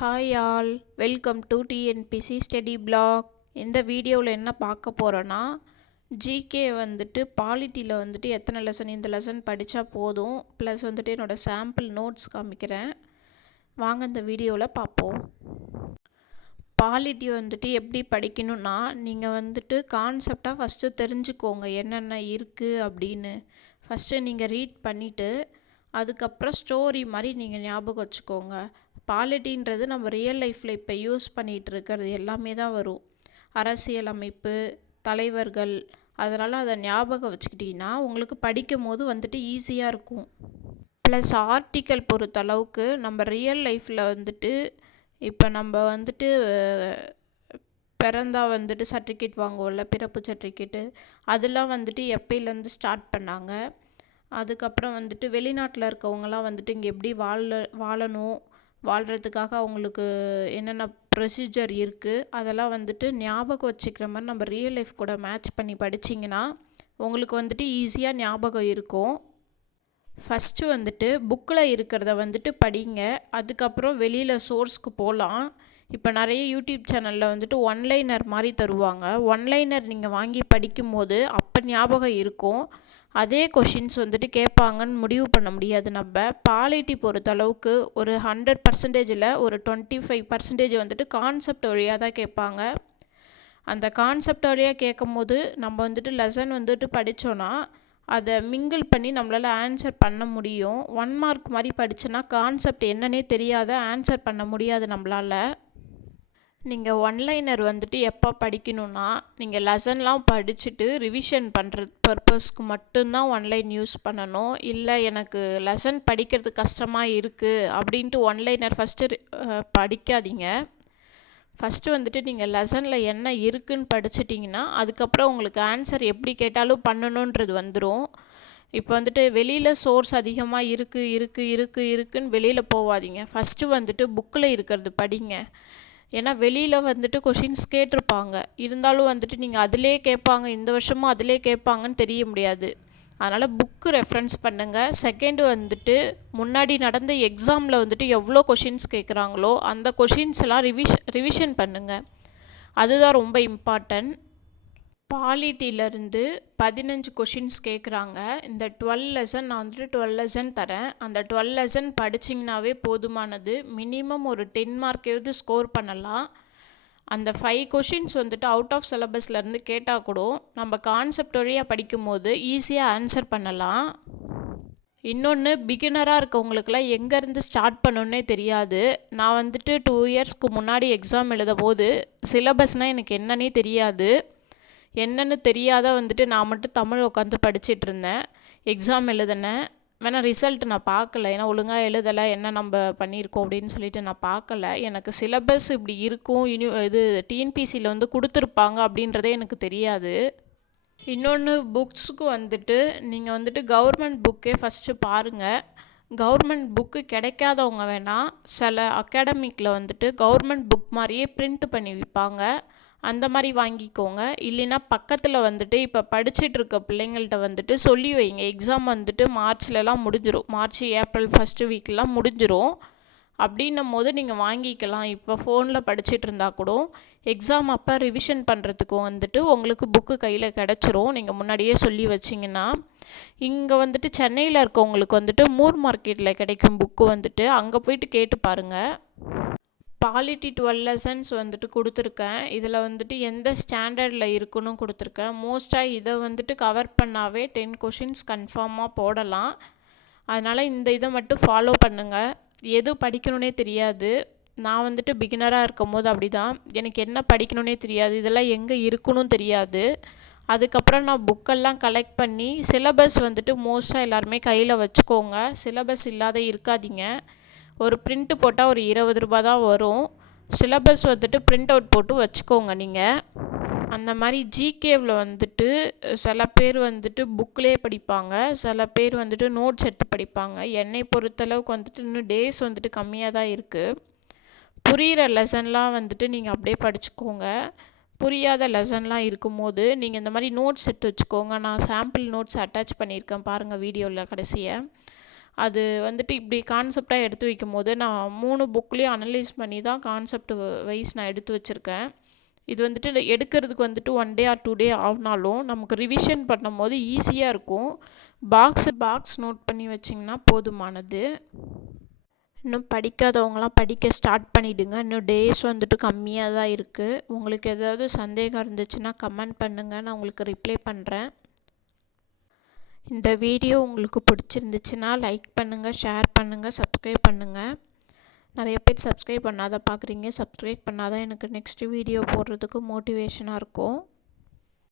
Hi all, welcome to TNPSC study blog. இந்த வீடியோவில் என்ன பார்க்க போகிறோன்னா, ஜிகே பாலிட்டியில் எத்தனை லெசன், இந்த லெசன் படித்தா போதும், ப்ளஸ் என்னோடய சாம்பிள் நோட்ஸ் காமிக்கிறேன். வாங்க இந்த வீடியோவில் பார்ப்போம். பாலிட்டி எப்படி படிக்கணும்னா, நீங்கள் கான்செப்டாக ஃபஸ்ட்டு தெரிஞ்சுக்கோங்க என்னென்ன இருக்குது அப்படின்னு. ஃபஸ்ட்டு நீங்கள் ரீட் பண்ணிவிட்டு அதுக்கப்புறம் ஸ்டோரி மாதிரி நீங்கள் ஞாபகம் வச்சுக்கோங்க. பாலிட்டின்றது நம்ம ரியல் லைஃப்பில் இப்போ யூஸ் பண்ணிகிட்டு இருக்கிறது எல்லாமே தான் வரும். அரசியல் அமைப்பு, தலைவர்கள், அதனால் அதை ஞாபகம் வச்சுக்கிட்டிங்கன்னா உங்களுக்கு படிக்கும் போது ஈஸியாக இருக்கும். ப்ளஸ் ஆர்டிக்கல் பொறுத்தளவுக்கு நம்ம ரியல் லைஃப்பில் இப்போ நம்ம பிறந்தா சர்டிஃபிகேட் வாங்குவோம்ல, பிறப்பு சர்டிஃபிகேட்டு, அதெல்லாம் எப்பயிலேருந்து ஸ்டார்ட் பண்ணாங்க. அதுக்கப்புறம் வெளிநாட்டில் இருக்கவங்கலாம் இங்கே எப்படி வாழணும், வாழ்கிறதுக்காக அவங்களுக்கு என்னென்ன ப்ரொசீஜர் இருக்குது, அதெல்லாம் ஞாபகம் வச்சுக்கிற மாதிரி நம்ம ரியல் லைஃப் கூட மேட்ச் பண்ணி படிச்சிங்கன்னா உங்களுக்கு ஈஸியாக ஞாபகம் இருக்கும். ஃபஸ்ட்டு புக்கில் இருக்கிறத படிங்க. அதுக்கப்புறம் வெளியில் சோர்ஸ்க்கு போகலாம். இப்போ நிறைய யூடியூப் சேனலில் ஒன்லைனர் மாதிரி தருவாங்க. ஒன்லைனர் நீங்கள் வாங்கி படிக்கும்போது அப்போ ஞாபகம் இருக்கும். அதே கொஷின்ஸ் கேட்பாங்கன்னு முடிவு பண்ண முடியாது. நம்ம பாலிட்டி பொறுத்தளவுக்கு ஒரு 100%ல் ஒரு 25% கான்செப்ட் வழியாக தான் கேட்பாங்க. அந்த கான்செப்ட் வழியாக கேட்கும் போது நம்ம லெசன் படித்தோன்னா அதை மிங்கிள் பண்ணி நம்மளால் ஆன்சர் பண்ண முடியும். 1 மார்க் மாதிரி படித்தோன்னா கான்செப்ட் என்னன்னே தெரியாத ஆன்சர் பண்ண முடியாது நம்மளால். நீங்கள் ஒன்லைனர் எப்போ படிக்கணும்னா, நீங்கள் லெசன்லாம் படிச்சுட்டு ரிவிஷன் பண்ணுற பர்பஸ்க்கு மட்டும்தான் ஒன்லைன் யூஸ் பண்ணணும். இல்லை எனக்கு லெசன் படிக்கிறது கஷ்டமாக இருக்குது அப்படின்ட்டு ஒன்லைனர் ஃபஸ்ட்டு படிக்காதீங்க. ஃபஸ்ட்டு நீங்கள் லெசனில் என்ன இருக்குதுன்னு படிச்சிட்டிங்கன்னா அதுக்கப்புறம் உங்களுக்கு ஆன்சர் எப்படி கேட்டாலும் பண்ணணுன்றது வந்துடும். இப்போ வெளியில் சோர்ஸ் அதிகமாக இருக்குன்னு வெளியில் போகாதீங்க. ஃபஸ்ட்டு புக்கில் இருக்கிறது படிங்க. ஏன்னா வெளியில் கொஷின்ஸ் கேட்டிருப்பாங்க, இருந்தாலும் நீங்கள் அதிலே கேட்பாங்க, இந்த வருஷமும் அதிலே கேட்பாங்கன்னு தெரிய முடியாது. அதனால் புக்கு ரெஃபரன்ஸ் பண்ணுங்கள். செகண்டு முன்னாடி நடந்த எக்ஸாமில் எவ்வளோ கொஷின்ஸ் கேட்குறாங்களோ அந்த கொஷின்ஸ் எல்லாம் ரிவிஷன் பண்ணுங்கள். அதுதான் ரொம்ப இம்பார்ட்டன்ட். பாலிட்டியிலேருந்து 15 கொஷின்ஸ் கேட்குறாங்க. இந்த 12 லெசன் நான் 12 லெசன் தரேன். அந்த 12 லெசன் படிச்சிங்கனாவே போதுமானது. மினிமம் ஒரு 10 மார்க் ஸ்கோர் பண்ணலாம். அந்த 5 கொஷின்ஸ் அவுட் ஆஃப் சிலபஸ்லேருந்து கேட்டால் கூட நம்ம கான்செப்ட் வழியாக படிக்கும்போது ஈஸியாக ஆன்சர் பண்ணலாம். இன்னொன்று, பிகினராக இருக்கவங்களுக்குலாம் எங்கேருந்து ஸ்டார்ட் பண்ணணுன்னே தெரியாது. நான் 2 இயர்ஸ்க்கு முன்னாடி எக்ஸாம் எழுதும் போது சிலபஸ்னால் எனக்கு என்னன்னே தெரியாது. என்னென்னு தெரியாத நான் மட்டும் தமிழ் உட்காந்து படிச்சுட்டு இருந்தேன். எக்ஸாம் எழுதினேன். வேணால் ரிசல்ட் நான் பார்க்கல, ஏன்னா ஒழுங்காக எழுதலை, என்ன நம்ம பண்ணியிருக்கோம் அப்படின்னு சொல்லிட்டு நான் பார்க்கல. எனக்கு சிலபஸ் இப்படி இருக்கும், டிஎன்பிசியில் கொடுத்துருப்பாங்க அப்படின்றதே எனக்கு தெரியாது. இன்னொன்று, புக்ஸுக்கு நீங்கள் கவர்மெண்ட் புக்கே ஃபஸ்ட்டு பாருங்கள். கவர்மெண்ட் புக்கு கிடைக்காதவங்க வேணால் சில அகாடமிக்கில் கவர்மெண்ட் புக் மாதிரியே பிரிண்ட் பண்ணி விற்பாங்க, அந்த மாதிரி வாங்கிக்கோங்க. இல்லைன்னா பக்கத்தில் இப்போ படிச்சுட்டு இருக்க பிள்ளைங்கள்ட்ட சொல்லி வைங்க. எக்ஸாம் மார்ச்லலாம் முடிஞ்சிடும், மார்ச் ஏப்ரல் ஃபஸ்ட்டு வீக்கெலாம் முடிஞ்சிடும். அப்படின்னும் போது நீங்கள் வாங்கிக்கலாம். இப்போ ஃபோனில் படிச்சுட்டு இருந்தால் கூட எக்ஸாம் அப்போ ரிவிஷன் பண்ணுறதுக்கும் உங்களுக்கு புக்கு கையில் கிடச்சிரும், நீங்கள் முன்னாடியே சொல்லி வச்சிங்கன்னா. இங்கே சென்னையில் இருக்கவங்களுக்கு மூர் மார்க்கெட்டில் கிடைக்கும் புக்கு அங்கே போயிட்டு கேட்டு பாருங்கள். பாலிட்டி 12 லெசன்ஸ் கொடுத்துருக்கேன். இதில் எந்த ஸ்டாண்டர்டில் இருக்குன்னு கொடுத்துருக்கேன். மோஸ்ட்டாக இதை கவர் பண்ணாவே 10 கொஷின்ஸ் கன்ஃபார்மாக போடலாம். அதனால் இந்த இதை மட்டும் ஃபாலோ பண்ணுங்கள். எது படிக்கணுன்னே தெரியாது. நான் பிகினராக இருக்கும் போது அப்படி தான், எனக்கு என்ன படிக்கணுன்னே தெரியாது, இதெல்லாம் எங்கே இருக்குன்னு தெரியாது. அதுக்கப்புறம் நான் புக்கெல்லாம் கலெக்ட் பண்ணி சிலபஸ் மோஸ்ட்டாக எல்லாருமே கையில் வச்சுக்கோங்க. சிலபஸ் இல்லாத இருக்காதீங்க. ஒரு பிரிண்ட்டு போட்டால் ஒரு 20 ரூபா தான் வரும். சிலபஸ் பிரிண்ட் அவுட் போட்டு வச்சுக்கோங்க நீங்கள். அந்த மாதிரி ஜிகேவில் சில பேர் புக்கிலே படிப்பாங்க, சில பேர் நோட்ஸ் எடுத்து படிப்பாங்க. என்னை பொறுத்தளவுக்கு இன்னும் டேஸ் கம்மியாக தான் இருக்குது. புரிகிற லெசன்லாம் நீங்கள் அப்படியே படிச்சுக்கோங்க. புரியாத லெசன்லாம் இருக்கும்போது நீங்கள் இந்த மாதிரி நோட்ஸ் எடுத்து வச்சுக்கோங்க. நான் சாம்பிள் நோட்ஸ் அட்டாச் பண்ணியிருக்கேன் பாருங்கள் வீடியோவில் கடைசியை. அது வந்துட்டு இப்படி கான்செப்டாக எடுத்து வைக்கும் போது நான் 3 புக்லேயும் அனலைஸ் பண்ணி தான் கான்செப்ட் வைஸ் நான் எடுத்து வச்சுருக்கேன். இது வந்துட்டு எடுக்கிறதுக்கு வந்துட்டு 1 டே ஆர் 2 டே ஆகினாலும் நமக்கு ரிவிஷன் பண்ணும்போது ஈஸியாக இருக்கும். பாக்ஸ் நோட் பண்ணி வச்சிங்கன்னா போதுமானது. இன்னும் படிக்காதவங்களாம் படிக்க ஸ்டார்ட் பண்ணிவிடுங்க. இன்னும் டேஸ் வந்துட்டு கம்மியாக தான் இருக்குது. உங்களுக்கு ஏதாவது சந்தேகம் இருந்துச்சுன்னா கமெண்ட் பண்ணுங்கள், நான் உங்களுக்கு ரிப்ளை பண்ணுறேன். இந்த வீடியோ உங்களுக்கு பிடிச்சிருந்துச்சுன்னா லைக் பண்ணுங்கள், ஷேர் பண்ணுங்கள், சப்ஸ்கிரைப் பண்ணுங்கள். நிறைய பேர் சப்ஸ்கிரைப் பண்ணாத பார்க்குறீங்க. சப்ஸ்கிரைப் பண்ணாதான் எனக்கு நெக்ஸ்ட் வீடியோ போடுறதுக்கு மோட்டிவேஷனாக இருக்கும்.